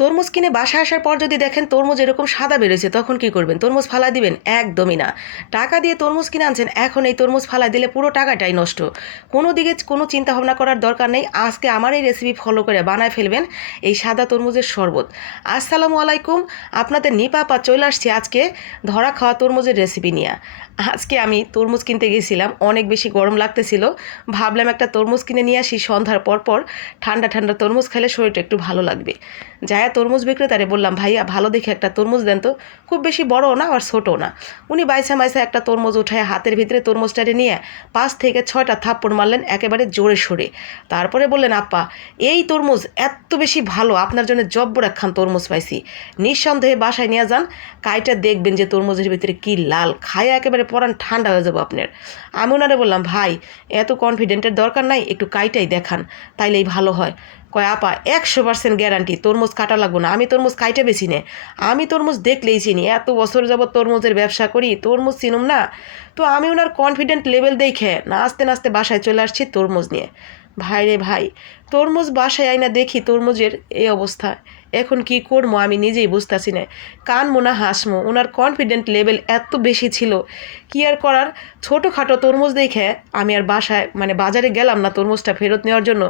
তরমুজ কিনে বাসায় আসার পর যদি দেখেন তরমুজ এরকম সাদা বেরোছে তখন কি করবেন? তরমুজ ফালা দিবেন? একদমই না। টাকা দিয়ে তরমুজ কিনে আনছেন, এখন এই তরমুজ ফালা দিলে পুরো টাকাটাই নষ্ট। কোনো দিকে কোনো চিন্তা ভাবনা করার দরকার নেই। আজকে আমার এই রেসিপি ফলো করে বানায় ফেলবেন এই সাদা তরমুজের শরবত। আসসালামু আলাইকুম, আপনাদের নিপাপা চলে আসছে আজকে ধরা খাওয়া তরমুজের রেসিপি নিয়ে। আজকে আমি তরমুজ কিনতে গেছিলাম, অনেক বেশি গরম লাগতেছিল। ভাবলাম একটা তরমুজ কিনে নিয়ে আসি, সন্ধ্যার পর পর ঠান্ডা ঠান্ডা তরমুজ খেলে শরীরটা একটু ভালো লাগবে। যায়া তরমুজ বিক্রেতারে বললাম, ভাইয়া, ভালো দেখে একটা তরমুজ দেন তো। খুব বেশি বড়ও না আর ছোটও না। উনি বাইসা মাইসা একটা তরমুজ উঠায় হাতের ভিতরে তরমুজটারে নিয়ে পাঁচ থেকে ছয়টা থাপ্পড় মারলেন একেবারে জোরে সরে। তারপরে বললেন, আপা, এই তরমুজ এত বেশি ভালো, আপনার জন্য জব্বর একখান তরমুজ পাইছি। নিঃসন্দেহে বাসায় নিয়ে যান, কাইটা দেখবেন যে তরমুজের ভিতরে কি লাল, খায় একেবারে পরান ঠান্ডা হয়ে যাব আপনার। আমি ওনারে বললাম, ভাই, এত কনফিডেন্টের দরকার নাই, একটু কাইটাই দেখান, তাইলেই ভালো হয়। কয়, আপা, একশো পার্সেন্ট গ্যারান্টি তরমুজ কাটা লাগবো না, আমি তরমুজ কাইটে বেশি নে। আমি তরমুজ দেখলেই চিনি, এত বছর যাবৎ তরমুজের ব্যবসা করি, তরমুজ চিনুম না। তো আমি ওনার কনফিডেন্ট লেভেল দেখে নাচতে নাচতে বাসায় চলে আসছি তরমুজ নিয়ে। ভাই রে ভাই, তরমুজ বাসায় আইনা দেখি তরমুজের এই অবস্থা। এখন কি করব আমি নিজেই বুঝতেছি না। কান মোনা হাসমো, ওনার কনফিডেন্ট লেভেল এত বেশি ছিল। কি আর করার? ছোটোখাটো তরমুজ দেখে আমি আর বাসায় মানে বাজারে গেলাম না তরমুজটা ফেরত নেওয়ার জন্য।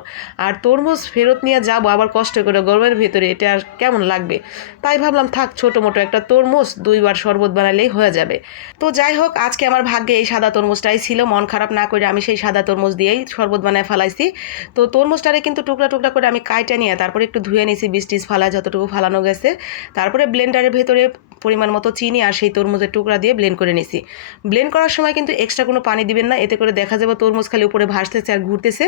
আর তরমুজ ফেরত নিয়ে যাব আবার কষ্ট করে গরমের ভিতরে, এটা আর কেমন লাগবে? তাই ভাবলাম, থাক ছোটো মোটো একটা তরমুজ দুইবার শরবত বানালেই হয়ে যাবে। তো যাই হোক, আজকে আমার ভাগ্যে এই সাদা তরমুজটাই ছিল। মন খারাপ না করে আমি সেই সাদা তরমুজ দিয়েই শরবত বানায় ফেলাইছি। তো তরমুজটারে কিন্তু টুকরা টুকরা করে আমি কাইটা নিয়ে তারপরে একটু ধুয়ে নিয়েছি বীজ টিজ ফালা যতটুকু ফালানো গেছে। তারপরে ব্লেন্ডারের ভেতরে পরিমাণ মতো চিনি আর সেই তরমুজের টুকরা দিয়ে ব্লেন্ড করে নিছি। ব্লেন্ড করার সময় কিন্তু এক্সট্রা কোনো পানি দিবেন না, এতে করে দেখা যাবে তরমুজ খালি উপরে ভাসতেছে আর ঘুরতেছে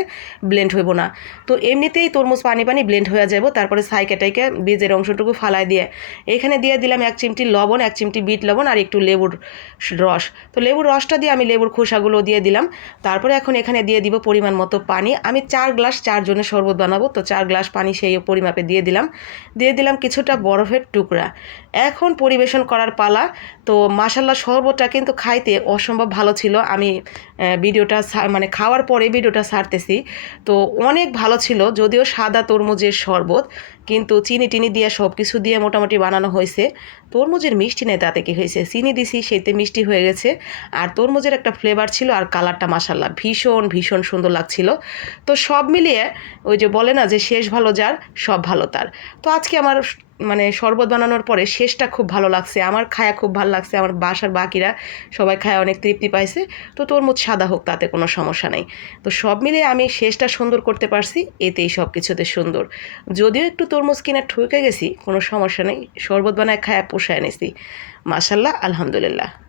ব্লেন্ড হইব না। তো এমনিতেই তরমুজ পানি পানি ব্লেন্ড হয়ে যাব তারপরে সাইকে টাইকে বীজের অংশটুকু ফালায় দিয়ে। এখানে দিয়ে দিলাম এক চিমটি লবণ, এক চিমটি বিট লবণ আর একটু লেবুর রস। তো লেবুর রসটা দিয়ে আমি লেবুর খোসাগুলো দিয়ে দিলাম। তারপরে এখন এখানে দিয়ে দিব পরিমাণ মতো পানি। আমি চার গ্লাস চারজনের শরবত বানাবো, তো চার গ্লাস পানি সেই পরিমাপে দিয়ে দিলাম। দিয়ে দিলাম কিছুটা বরফের টুকরা। এখন পরিবেশন করার পালা। তো মাসাল্লা শরবতটা কিন্তু খাইতে অসম্ভব ভালো ছিল। আমি ভিডিওটা মানে খাওয়ার পরে ভিডিওটা সারতেছি। তো অনেক ভালো ছিল, যদিও সাদা তরমুজের শরবত। কিন্তু চিনি টিনি দিয়ে সব কিছু দিয়ে মোটামুটি বানানো হয়েছে। তরমুজের মিষ্টি নেই তাতে কী হয়েছে? চিনি দিছি সেইতে মিষ্টি হয়ে গেছে। আর তরমুজের একটা ফ্লেভার ছিল আর কালারটা মাসাল্লাহ ভীষণ ভীষণ সুন্দর লাগছিল। তো সব মিলিয়ে ওই যে বলে না যে শেষ ভালো যার, সব ভালো তার। তো আজকে আমার মানে শরবত বানানোর পরে শেষটা খুব ভালো লাগছে। আমার খায়া খুব ভালো লাগছে, আমার বাসার বাকিরা সবাই খায় অনেক তৃপ্তি পাইছে। তো তরমুজ সাদা হোক, তাতে কোনো সমস্যা নেই। তো সব মিলে আমি শেষটা সুন্দর করতে পারছি, এতেই সব কিছুতে সুন্দর। যদিও একটু তরমুজ কিনে ঠুকে গেছি কোনো সমস্যা নেই। শরবত বানায় খায় পোষায় নিছি। মাসাল্লাহ আলহামদুলিল্লাহ।